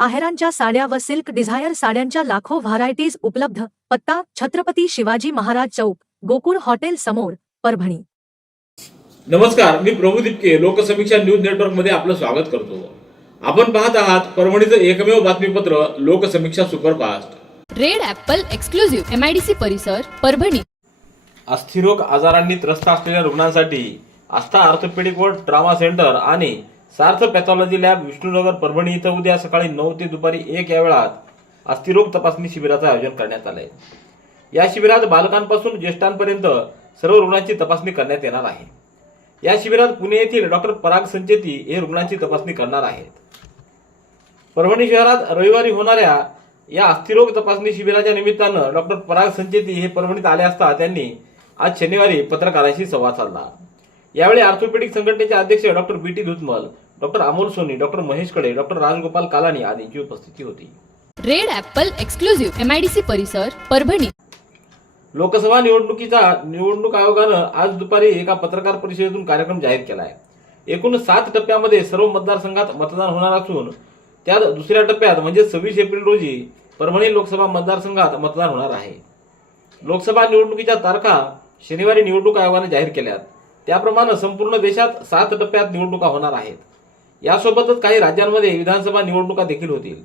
आहेरांच्या साड्या व silk Dzire साड्यांच्या लाखो व्हरायटीज उपलब्ध. पत्ता छत्रपती शिवाजी महाराज चौक गोकुळ हॉटेल समोर परभणी. नमस्कार मी प्रभू दिपके लोकसमीक्षा न्यूज नेटवर्कमध्ये आपलं स्वागत करतो. आपण पाहत आहात परभणीचं एकमेव बातमीपत्र Loksamiksha superfast. Red apple exclusive MIDC परिसर परभणी. अस्थिरोग आजारांनी त्रस्त असलेल्या रुग्णांसाठी आस्था ऑर्थोपेडिक व ट्रामा सेंटर आणि सार्थ पॅथॉलॉजी लॅब विष्णुनगर परभणी इथं उद्या सकाळी नऊ ते दुपारी एक या वेळात अस्थिरोग तपासणी शिबिराचं आयोजन करण्यात आलं आहे या शिबिरात बालकांपासून ज्येष्ठांपर्यंत सर्व रुग्णांची तपासणी करण्यात येणार आहे. या शिबिरात पुणे येथील डॉक्टर पराग संचेती हे रुग्णांची तपासणी करणार आहेत. परभणी शहरात रविवारी होणाऱ्या या अस्थिरोग तपासणी शिबिराच्या निमित्तानं डॉक्टर पराग संचेती हे परभणीत आले असता त्यांनी आज शनिवारी पत्रकारांशी संवाद साधला. यावेळी ऑर्थोपेडिक संघटनेचे अध्यक्ष doctor B T Dhutmal doctor Amol Soni doctor महेशकडे doctor Rajgopal Kalani आदींची उपस्थिती होती. रेड ॲपल एक्सक्लुझिव्ह एमआयडीसी परिसर परभणी. लोकसभा निवडणुकीचा निवडणूक आयोगानं आज दुपारी एका पत्रकार परिषदेतून कार्यक्रम जाहीर केलाय. एकूण सात टप्प्यामध्ये सर्व मतदारसंघात मतदान होणार असून त्यात दुसऱ्या टप्प्यात म्हणजे सव्वीस एप्रिल रोजी परभणी लोकसभा मतदारसंघात मतदान होणार आहे. लोकसभा निवडणुकीच्या तारखा शनिवारी निवडणूक आयोगाने जाहीर केल्यात. त्याप्रमाणे संपूर्ण देशात सात टप्प्यात निवडणुका होणार आहेत. यासोबतच काही राज्यांमध्ये विधानसभा निवडणुका देखील होतील.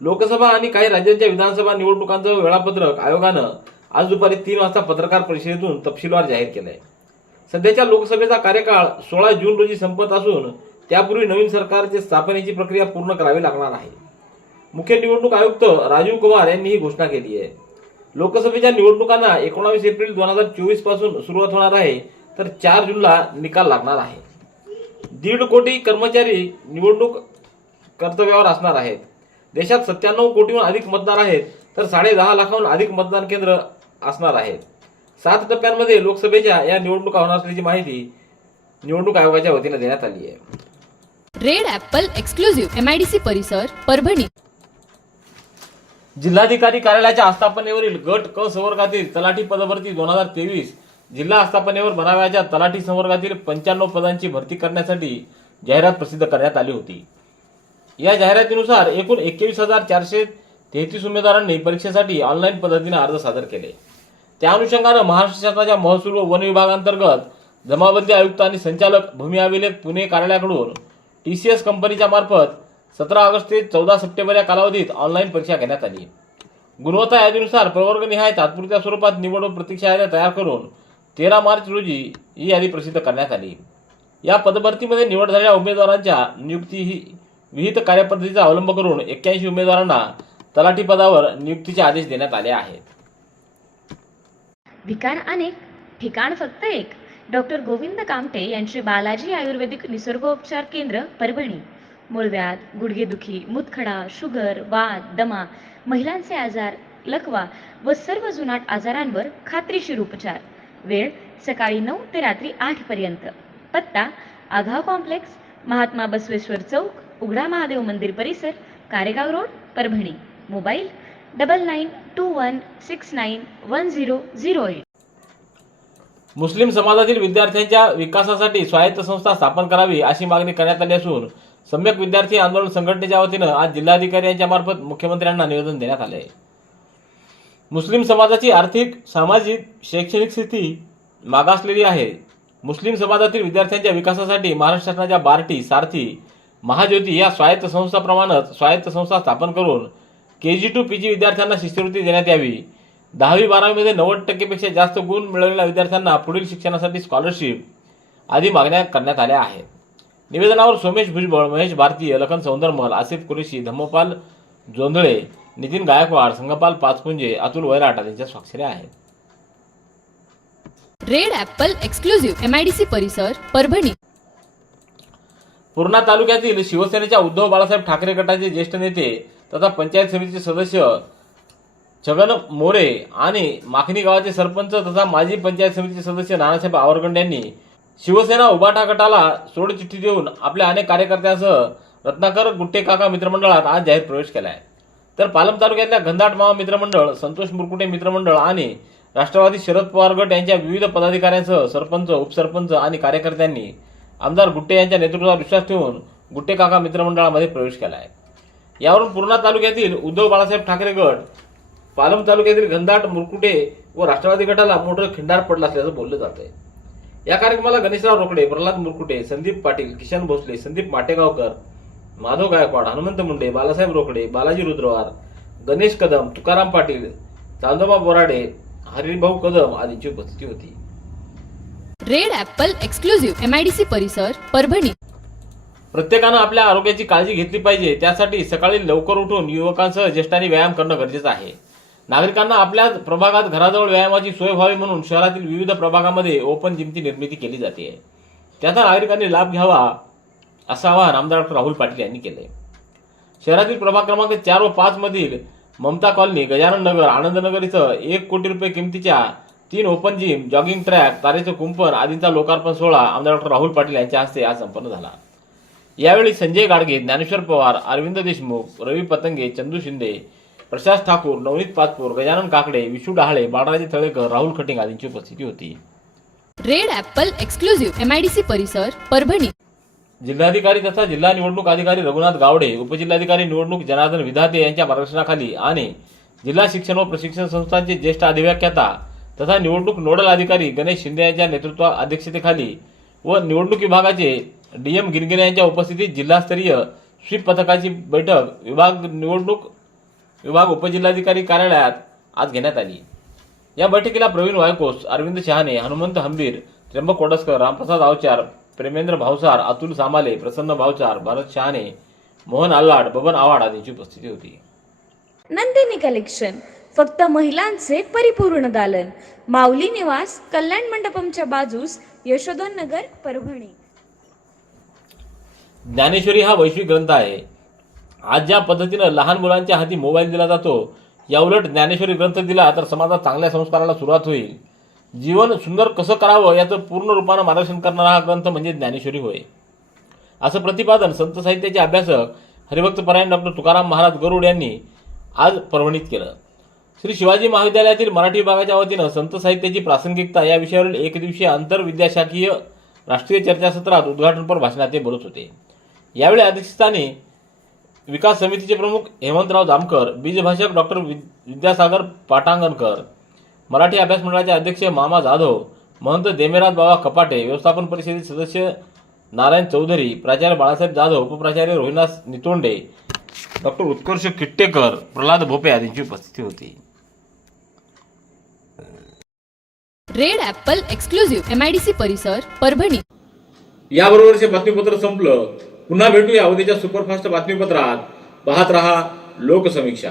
लोकसभा आणि काही राज्यांच्या विधानसभा निवडणुकांचं वेळापत्रक आयोगानं आज दुपारी तीन वाजता पत्रकार परिषदेतून तपशीलवार जाहीर केलंय. सध्याच्या लोकसभेचा कार्यकाळ सोळा जून रोजी संपत असून त्यापूर्वी नवीन सरकारचे स्थापनेची प्रक्रिया पूर्ण करावी लागणार आहे. मुख्य निवडणूक आयुक्त राजीव कुमार यांनी ही घोषणा केली आहे. लोकसभेच्या निवडणुकांना एकोणावीस एप्रिल दोन हजार चोवीसपासून सुरुवात होणार आहे तर चार जूनला निकाल लागणार आहे. दीड कोटी कर्मचारी निवडणूक कर्तव्यावर असणार आहेत. देशात सत्त्याण्णव कोटीहून अधिक मतदार आहेत तर साडे दहा लाखाहून अधिक मतदान केंद्र असणार आहेत. सात टप्प्यांमध्ये लोकसभेच्या या निवडणुका होणार असल्याची माहिती निवडणूक आयोगाच्या वतीनं देण्यात आली आहे. रेड ॲपल एक्सक्लुझिव्ह एमआयडीसी परिसर परभणी. जिल्हाधिकारी कार्यालयाच्या आस्थापनेवरील गट क संवर्गातील तलाठी पदभरती दोन हजार तेवीस जिल्हा आस्थापनेवर भराव्याच्या तलाठी संवर्गातील पंच्याण्णव पदांची भरती करण्यासाठी जाहिरात प्रसिद्ध करण्यात आली होती. या जाहिरातीनुसार एकूण एकवीस हजार चारशे तेहतीस उमेदवारांनी परीक्षेसाठी ऑनलाईन पद्धतीने अर्ज सादर केले. त्या अनुषंगानं महाराष्ट्र शासनाच्या महसूल व वन विभागांतर्गत जमाबंदी आयुक्त आणि संचालक भूमी अभिलेख पुणे कार्यालयाकडून टी सी एस कंपनीच्या मार्फत सतरा ऑगस्ट ते चौदा सप्टेंबर या कालावधीत ऑनलाईन परीक्षा घेण्यात आली. गुणवत्ता यादीनुसार प्रवर्गनिहाय तात्पुरत्या स्वरूपात निवड व प्रतीक्षा याद्या तयार करून तेरा मार्च रोजी ही यादी प्रसिद्ध करण्यात आली. या पदभरतीमध्ये निवड झालेल्या उमेदवारांच्या नियुक्ती ही विहित कार्यपद्धतीचा अवलंब करून एक्क्याऐंशी उमेदवारांना तलाठी पदावर नियुक्तीचे आदेश देण्यात आले आहेत. विकार अनेक ठिकाण फक्त एक. डॉक्टर गोविंद कामटे यांचे बालाजी आयुर्वेदिक निसर्गोपचार केंद्र परभणी. मूळव्याध गुडघेदुखी मुतखडा शुगर वात दमा महिलांचे आजार लकवा व सर्व जुनाट आजारांवर खात्रीशीर उपचार. वेळ सकाळी नऊ ते रात्री आठ पर्यंत. पत्ता आघाव कॉम्प्लेक्स महात्मा बसवेश्वर चौक उघडा महादेव मंदिर परिसर Karegaon road Parbhani. Mobile double nine two one six nine one zero zero eight. मुस्लिम समाजातील विद्यार्थ्यांच्या विकासासाठी स्वायत्त संस्था स्थापन करावी अशी मागणी करण्यात आली असून सम्यक विद्यार्थी आंदोलन संघटनेच्या वतीनं आज जिल्हाधिकारी यांच्या मार्फत मुख्यमंत्र्यांना निवेदन देण्यात आले मुस्लिम समाजाची आर्थिक सामाजिक शैक्षणिक स्थिती मागासलेली आहे. मुस्लिम समाजातील विद्यार्थ्यांच्या विकासासाठी महाराष्ट्र शासनाच्या बार्टी सारथी महाज्योती या स्वायत्त संस्थाप्रमाणेच स्वायत्त संस्था स्थापन करून के जी टू पी जी विद्यार्थ्यांना शिष्यवृत्ती देण्यात यावी. दहावी बारावीमध्ये नव्वद टक्केपेक्षा जास्त गुण मिळवलेल्या विद्यार्थ्यांना पुढील शिक्षणासाठी स्कॉलरशिप आदी मागण्या करण्यात आल्या आहेत. निवेदनावर सोमेश भुजबळ महेश भारतीय लखन सौंदरमल आसिफ कुरेशी धम्मपाल जोंधळे नितीन गायकवाड संगपाल पाचपुंजे अतुल वैराट यांच्या स्वाक्षऱ्या आहेत. रेड ॲपल एक्सक्लुझिव्ह एमआयडीसी परिसर परभणी. पूर्णा तालुक्यातील शिवसेनेच्या उद्धव बाळासाहेब ठाकरे गटाचे ज्येष्ठ नेते तथा पंचायत समितीचे सदस्य छगन मोरे आणि माखणी गावाचे सरपंच तथा माजी पंचायत समितीचे सदस्य नानासाहेब आवरगंड यांनी शिवसेना उबाटा गटाला सोडचिठ्ठी देऊन आपल्या अनेक कार्यकर्त्यांसह रत्नाकर गुट्टे काका मित्रमंडळात आज जाहीर प्रवेश केला आहे तर पालम तालुक्यातल्या घनदाट मावा मित्रमंडळ संतोष मुरकुटे मित्रमंडळ आणि राष्ट्रवादी शरद पवार गट यांच्या विविध पदाधिकाऱ्यांसह सरपंच उपसरपंच आणि कार्यकर्त्यांनी आमदार गुट्टे यांच्या नेतृत्वावर विश्वास ठेवून गुट्टे काका मित्रमंडळामध्ये प्रवेश केला आहे यावरून पूर्णा तालुक्यातील उद्धव बाळासाहेब ठाकरे गट पालम तालुक्यातील घनदाट मुरकुटे व राष्ट्रवादी गटाला मोठं खिंडार पडलं असल्याचं बोललं जात आहे या कार्यक्रमाला गणेशराव रोकडे प्रल्हाद मुरकुटे संदीप पाटील किशन भोसले संदीप माटेगावकर माधव गायकवाड हनुमंत मुंडे बालासाहेब रोकडे बालाजी रुद्रवार गणेश कदम तुकाराम पाटील चांदोबा बोराडे हरिभाऊ कदम आदींची उपस्थिती होती. Red apple exclusive M I D C परिसर परभणी. प्रत्येकानं आपल्या आरोग्याची काळजी घेतली पाहिजे त्यासाठी सकाळी लवकर उठून युवकांसह ज्येष्ठांनी व्यायाम करणं गरजेचं आहे. नागरिकांना आपल्या प्रभागात घराजवळ व्यायामाची सोय व्हावी म्हणून शहरातील विविध प्रभागामध्ये ओपन जिमची निर्मिती केली जाते. त्याचा नागरिकांनी लाभ घ्यावा असं आवाहन आमदार डॉक्टर राहुल पाटील यांनी केले शहरातील प्रभाग क्रमांक चार व पाच मधील ममता कॉलनी गजानन नगर आनंदनगर इथं एक कोटी रुपये किमतीच्या तीन ओपन जिम जॉगिंग ट्रॅक तारेचं कुंपण आदींचा लोकार्पण सोहळा आमदार डॉक्टर राहुल पाटील यांच्या हस्ते आज संपन्न झाला. यावेळी संजय गाडगे ज्ञानेश्वर पवार अरविंद देशमुख रवी पतंगे चंदू शिंदे प्रशांत ठाकूर नवनीत पाचपूर गजानन काकडे विशू डहाळे बाळराजे तळेकर राहुल खटिंग आदींची उपस्थिती होती. रेड ॲपल एक्सक्लुझिव्ह एमआयडीसी परिसर परभणी. जिल्हाधिकारी तथा जिल्हा निवडणूक अधिकारी रघुनाथ गावडे उपजिल्हाधिकारी निवडणूक जनार्दन विधाते यांच्या मार्गदर्शनाखाली आणि जिल्हा शिक्षण व प्रशिक्षण संस्थांचे ज्येष्ठ अधिव्याख्याता तथा निवडणूक नोडल अधिकारी गणेश शिंदे यांच्या नेतृत्वा अध्यक्षतेखाली व निवडणूक विभागाचे डी एम गिरगिरे यांच्या उपस्थितीत जिल्हास्तरीय स्वीप पथकाची बैठक विभाग निवडणूक विभाग उपजिल्हाधिकारी कार्यालयात आज घेण्यात आली. या बैठकीला प्रवीण वायकोस अरविंद शहाणे हनुमंत हंबीर त्र्यंबक कोडसकर रामप्रसाद आवचार प्रेमेंद्र भावसार अतुल सामाले प्रसन्न भावचार भरत शहाणे मोहन आल्लाड बबन आवाड आदींची उपस्थिती होती. नंदिनी कलेक्शन फक्त महिलांचे परिपूर्ण दालन. माऊली निवास कल्याण मंडपमच्या बाजूस यशोधन नगर परभणी. ज्ञानेश्वरी हा वैश्विक ग्रंथ आहे. आज ज्या पद्धतीनं लहान मुलांच्या हाती मोबाईल दिला जातो याउलट ज्ञानेश्वरी ग्रंथ दिला तर समाजात चांगल्या संस्काराला सुरुवात होईल. जीवन सुंदर कसं करावं याचं पूर्ण रूपानं मार्गदर्शन करणारा हा ग्रंथ म्हणजे ज्ञानेश्वरी होय. असं प्रतिपादन संत साहित्याचे अभ्यासक हरिभक्त परायण डॉक्टर तुकाराम महाराज गरुड यांनी आज परभणीत केलं. श्री शिवाजी महाविद्यालयातील मराठी विभागाच्या वतीनं संत साहित्याची प्रासंगिकता या विषयावरील एकदिवसीय आंतरविद्याशाखीय राष्ट्रीय चर्चासत्रात उद्घाटनपर भाषणात ते बोलत होते. यावेळी अध्यक्षस्थानी विकास समितीचे प्रमुख हेमंतराव जामकर बीजभाषक डॉक्टर विद्यासागर पाटांगणकर मराठी अभ्यास मंडळाचे अध्यक्ष मामा जाधव महंत देमेराज बाबा कपाटे व्यवस्थापन परिषदेचे सदस्य नारायण चौधरी प्राचार्य बाळासाहेब जाधव उपप्राचार्य रोहिदास नितोंडे डॉक्टर उत्कर्ष किट्टेकर प्रल्हाद भोपे आदींची उपस्थिती होती. Red apple exclusive M I D C परिसर परभणी. याबरोबरचे बातमीपत्र संपलं पुन्हा भेटूया उद्याच्या सुपरफास्ट बातमीपत्रात. पाहत रहा लोकसमीक्षा.